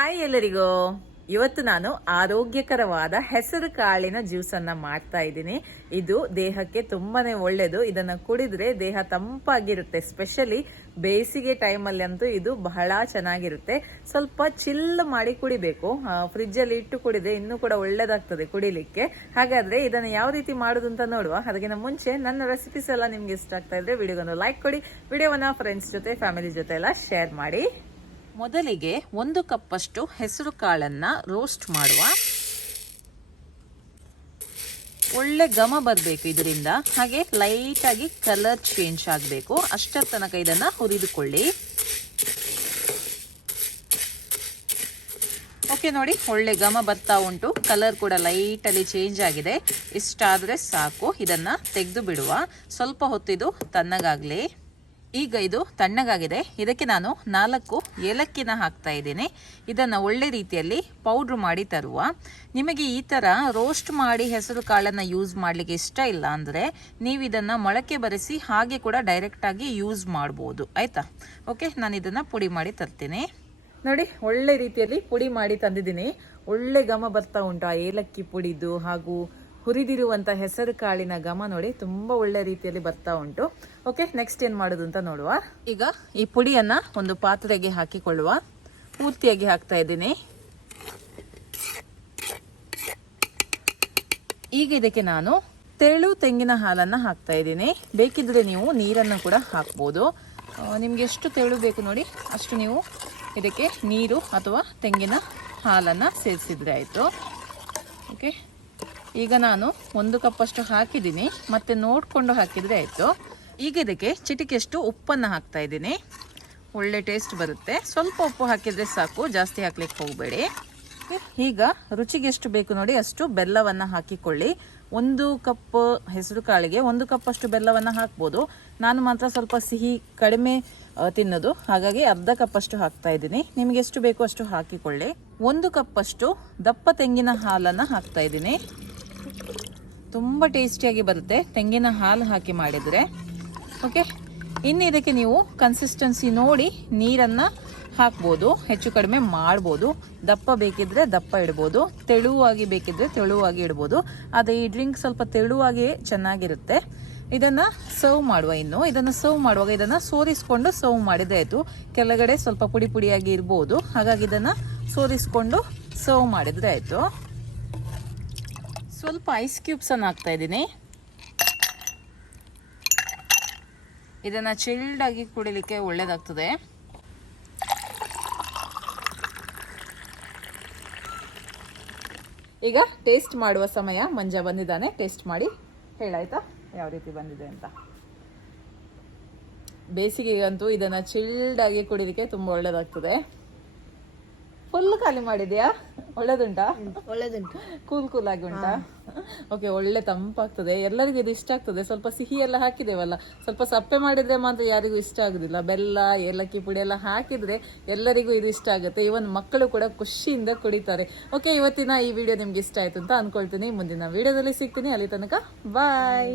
Hi ಎಲ್ಲರಿಗೂ. ಇವತ್ತು ನಾನು ಆರೋಗ್ಯಕರವಾದ ಹೆಸರು ಕಾಳಿನ ಜ್ಯೂಸ್ ಅನ್ನ ಮಾಡ್ತಾ ಇದ್ದೀನಿ. ಇದು ದೇಹಕ್ಕೆ ತುಂಬಾನೇ ಒಳ್ಳೇದು. ಇದನ್ನ ಕುಡಿದ್ರೆ ದೇಹ ತಂಪಾಗಿರುತ್ತೆ. ಸ್ಪೆಷಲಿ ಬೇಸಿಗೆ ಟೈಮಲ್ಲಿ ಅಂತೂ ಇದು ಬಹಳ ಚೆನ್ನಾಗಿರುತ್ತೆ. ಸ್ವಲ್ಪ ಚಿಲ್ ಮಾಡಿ ಕುಡಿಬೇಕು. ಫ್ರಿಜ್ ಅಲ್ಲಿ ಇಟ್ಟು ಕುಡಿದ್ರೆ ಇನ್ನೂ ಕೂಡ ಒಳ್ಳೇದಾಗ್ತದೆ ಕುಡಿಲಿಕ್ಕೆ. ಹಾಗಾದ್ರೆ ಇದನ್ನ ಯಾವ ರೀತಿ ಮಾಡೋದು ಅಂತ ನೋಡುವ. ಅದಕ್ಕಿಂತ ಮುಂಚೆ ನನ್ನ ರೆಸಿಪೀಸ್ ಎಲ್ಲ ನಿಮ್ಗೆ ಇಷ್ಟ ಆಗ್ತಾ ಇದ್ರೆ ವಿಡಿಯೋಗೊಂದು ಲೈಕ್ ಕೊಡಿ. ವಿಡಿಯೋವನ್ನ ಫ್ರೆಂಡ್ಸ್ ಜೊತೆ ಫ್ಯಾಮಿಲಿ ಜೊತೆ ಎಲ್ಲ ಶೇರ್ ಮಾಡಿ. ಮೊದಲಿಗೆ 1 ಕಪ್ ಅಷ್ಟು ಹೆಸರು ಕಾಳನ್ನ ರೋಸ್ಟ್ ಮಾಡುವ. ಒಳ್ಳೆ ಘಮ ಬರಬೇಕು ಇದರಿಂದ. ಹಾಗೆ ಲೈಟ್ ಆಗಿ ಕಲರ್ ಚೇಂಜ್ ಆಗಬೇಕು. ಅಷ್ಟರ ತನಕ ಇದನ್ನ ಹುರಿದುಕೊಳ್ಳಿ. ಓಕೆ ನೋಡಿ, ಒಳ್ಳೆ ಘಮ ಬರ್ತಾ ಉಂಟು. ಕಲರ್ ಕೂಡ ಲೈಟ್ ಅಲ್ಲಿ ಚೇಂಜ್ ಆಗಿದೆ. ಇಷ್ಟಾದ್ರೆ ಸಾಕು. ಇದನ್ನ ತೆಗೆದು ಬಿಡುವ. ಸ್ವಲ್ಪ ಹೊತ್ತಿದು ತಣ್ಣಗಾಗ್ಲಿ. ಈಗ ಇದು ತಣ್ಣಗಾಗಿದೆ. ಇದಕ್ಕೆ ನಾನು 4 ಏಲಕ್ಕಿನ ಹಾಕ್ತಾ ಇದ್ದೀನಿ. ಇದನ್ನು ಒಳ್ಳೆ ರೀತಿಯಲ್ಲಿ ಪೌಡ್ರ್ ಮಾಡಿ ತರುವ. ನಿಮಗೆ ಈ ಥರ ರೋಸ್ಟ್ ಮಾಡಿ ಹೆಸರು ಕಾಳನ್ನು ಯೂಸ್ ಮಾಡಲಿಕ್ಕೆ ಇಷ್ಟ ಇಲ್ಲ ಅಂದರೆ ನೀವು ಇದನ್ನು ಮೊಳಕೆ ಬರೆಸಿ ಹಾಗೆ ಕೂಡ ಡೈರೆಕ್ಟಾಗಿ ಯೂಸ್ ಮಾಡ್ಬೋದು. ಆಯಿತಾ? ಓಕೆ, ನಾನು ಇದನ್ನು ಪುಡಿ ಮಾಡಿ ತರ್ತೀನಿ. ನೋಡಿ, ಒಳ್ಳೆ ರೀತಿಯಲ್ಲಿ ಪುಡಿ ಮಾಡಿ ತಂದಿದ್ದೀನಿ. ಒಳ್ಳೆ ಘಮ ಬರ್ತಾ ಉಂಟು ಆ ಏಲಕ್ಕಿ ಪುಡಿದು ಹಾಗೂ ಹುರಿದಿರುವಂತ ಹೆಸರು ಕಾಳಿನ ಘಮ ನೋಡಿ ತುಂಬಾ ಒಳ್ಳೆ ರೀತಿಯಲ್ಲಿ ಬರ್ತಾ ಉಂಟು. ಓಕೆ, ನೆಕ್ಸ್ಟ್ ಏನ್ ಮಾಡೋದು ಅಂತ ನೋಡುವ. ಈಗ ಈ ಪುಡಿಯನ್ನ ಒಂದು ಪಾತ್ರೆಗೆ ಹಾಕಿಕೊಳ್ಳುವ. ಪೂರ್ತಿಯಾಗಿ ಹಾಕ್ತಾ ಇದ್ದೀನಿ. ಈಗ ಇದಕ್ಕೆ ನಾನು ತೆಳು ತೆಂಗಿನ ಹಾಲನ್ನ ಹಾಕ್ತಾ ಇದ್ದೀನಿ. ಬೇಕಿದ್ರೆ ನೀವು ನೀರನ್ನು ಕೂಡ ಹಾಕ್ಬೋದು. ನಿಮ್ಗೆ ಎಷ್ಟು ತೆಳು ಬೇಕು ನೋಡಿ ಅಷ್ಟು ನೀವು ಇದಕ್ಕೆ ನೀರು ಅಥವಾ ತೆಂಗಿನ ಹಾಲನ್ನ ಸೇರಿಸಿದ್ರೆ ಆಯ್ತು. ಓಕೆ, ಈಗ ನಾನು 1 ಕಪ್ ಅಷ್ಟು ಹಾಕಿದ್ದೀನಿ. ಮತ್ತೆ ನೋಡಿಕೊಂಡು ಹಾಕಿದರೆ ಆಯಿತು. ಈಗ ಇದಕ್ಕೆ ಚಿಟಿಕೆಷ್ಟು ಉಪ್ಪನ್ನು ಹಾಕ್ತಾ ಇದ್ದೀನಿ. ಒಳ್ಳೆ ಟೇಸ್ಟ್ ಬರುತ್ತೆ. ಸ್ವಲ್ಪ ಉಪ್ಪು ಹಾಕಿದರೆ ಸಾಕು, ಜಾಸ್ತಿ ಹಾಕ್ಲಿಕ್ಕೆ ಹೋಗಬೇಡಿ. ಈಗ ರುಚಿಗೆ ಎಷ್ಟು ಬೇಕು ನೋಡಿ ಅಷ್ಟು ಬೆಲ್ಲವನ್ನು ಹಾಕಿಕೊಳ್ಳಿ. 1 ಕಪ್ ಹೆಸರು ಕಾಳಿಗೆ 1 ಕಪ್ ಅಷ್ಟು ಬೆಲ್ಲವನ್ನು ಹಾಕ್ಬೋದು. ನಾನು ಮಾತ್ರ ಸ್ವಲ್ಪ ಸಿಹಿ ಕಡಿಮೆ ತಿನ್ನೋದು, ಹಾಗಾಗಿ ಅರ್ಧ ಕಪ್ ಅಷ್ಟು ಹಾಕ್ತಾ ಇದ್ದೀನಿ. ನಿಮಗೆ ಎಷ್ಟು ಬೇಕು ಅಷ್ಟು ಹಾಕಿಕೊಳ್ಳಿ. 1 ಕಪ್ ಅಷ್ಟು ದಪ್ಪ ತೆಂಗಿನ ಹಾಲನ್ನು ಹಾಕ್ತಾ ಇದ್ದೀನಿ. ತುಂಬ ಟೇಸ್ಟಿಯಾಗಿ ಬರುತ್ತೆ ತೆಂಗಿನ ಹಾಲು ಹಾಕಿ ಮಾಡಿದರೆ. ಓಕೆ, ಇನ್ನು ಇದಕ್ಕೆ ನೀವು ಕನ್ಸಿಸ್ಟೆನ್ಸಿ ನೋಡಿ ನೀರನ್ನು ಹಾಕ್ಬೋದು. ಹೆಚ್ಚು ಕಡಿಮೆ ಮಾಡ್ಬೋದು. ದಪ್ಪ ಬೇಕಿದ್ರೆ ದಪ್ಪ ಇಡ್ಬೋದು, ತೆಳುವಾಗಿ ಬೇಕಿದ್ರೆ ತೆಳುವಾಗಿ ಇಡ್ಬೋದು. ಆದರೆ ಈ ಡ್ರಿಂಕ್ ಸ್ವಲ್ಪ ತೆಳುವಾಗಿ ಚೆನ್ನಾಗಿರುತ್ತೆ. ಇದನ್ನು ಸರ್ವ್ ಮಾಡುವ. ಇದನ್ನು ಸರ್ವ್ ಮಾಡುವಾಗ ಇದನ್ನು ಸೋರಿಸ್ಕೊಂಡು ಸರ್ವ್ ಮಾಡಿದ್ರೆ ಆಯಿತು. ಕೆಳಗಡೆ ಸ್ವಲ್ಪ ಪುಡಿ ಪುಡಿಯಾಗಿ ಇರ್ಬೋದು, ಹಾಗಾಗಿ ಇದನ್ನು ಸೋರಿಸ್ಕೊಂಡು ಸರ್ವ್ ಮಾಡಿದ್ರೆ ಆಯಿತು. ಸ್ವಲ್ಪ ಐಸ್ ಕ್ಯೂಬ್ಸ್ ಅನ್ನು ಹಾಕ್ತಾ ಇದ್ದೀನಿ. ಇದನ್ನ ಚಿಲ್ಡ್ ಆಗಿ ಕುಡಿಲಿಕ್ಕೆ ಒಳ್ಳೇದಾಗ್ತದೆ. ಈಗ ಟೇಸ್ಟ್ ಮಾಡುವ ಸಮಯ. ಮಂಜ ಬಂದಿದ್ದಾನೆ, ಟೇಸ್ಟ್ ಮಾಡಿ ಹೇಳಾಯ್ತಾ ಯಾವ ರೀತಿ ಬಂದಿದೆ ಅಂತ. ಬೇಸಿಗೆಗಂತೂ ಇದನ್ನ ಚಿಲ್ಡ್ ಆಗಿ ಕುಡಿಲಿಕ್ಕೆ ತುಂಬಾ ಒಳ್ಳೇದಾಗ್ತದೆ. ಫುಲ್ ಖಾಲಿ ಮಾಡಿದ್ಯಾ? ಒಳ್ಳೇದುಂಟಾ? ಒಳ್ಳೇದುಂಟು. ಕೂಲ್ ಆಗಿ ಉಂಟಾ? ಓಕೆ, ಒಳ್ಳೆ ತಂಪಾಗ್ತದೆ. ಎಲ್ಲರಿಗೂ ಇದು ಇಷ್ಟ ಆಗ್ತದೆ. ಸ್ವಲ್ಪ ಸಿಹಿ ಎಲ್ಲ ಹಾಕಿದೇವಲ್ಲ, ಸ್ವಲ್ಪ ಸಪ್ಪೆ ಮಾಡಿದ್ರೆ ಮಾತ್ರ ಯಾರಿಗೂ ಇಷ್ಟ ಆಗುದಿಲ್ಲ. ಬೆಲ್ಲ ಏಲಕ್ಕಿ ಪುಡಿ ಎಲ್ಲ ಹಾಕಿದ್ರೆ ಎಲ್ಲರಿಗೂ ಇದು ಇಷ್ಟ ಆಗುತ್ತೆ. ಇವನ್ ಮಕ್ಕಳು ಕೂಡ ಖುಷಿಯಿಂದ ಕುಡಿತಾರೆ. ಓಕೆ, ಇವತ್ತಿನ ಈ ವಿಡಿಯೋ ನಿಮ್ಗೆ ಇಷ್ಟ ಆಯ್ತು ಅಂತ ಅನ್ಕೊಳ್ತೀನಿ. ಮುಂದಿನ ವಿಡಿಯೋದಲ್ಲಿ ಸಿಗ್ತೀನಿ. ಅಲ್ಲಿ ತನಕ ಬಾಯ್.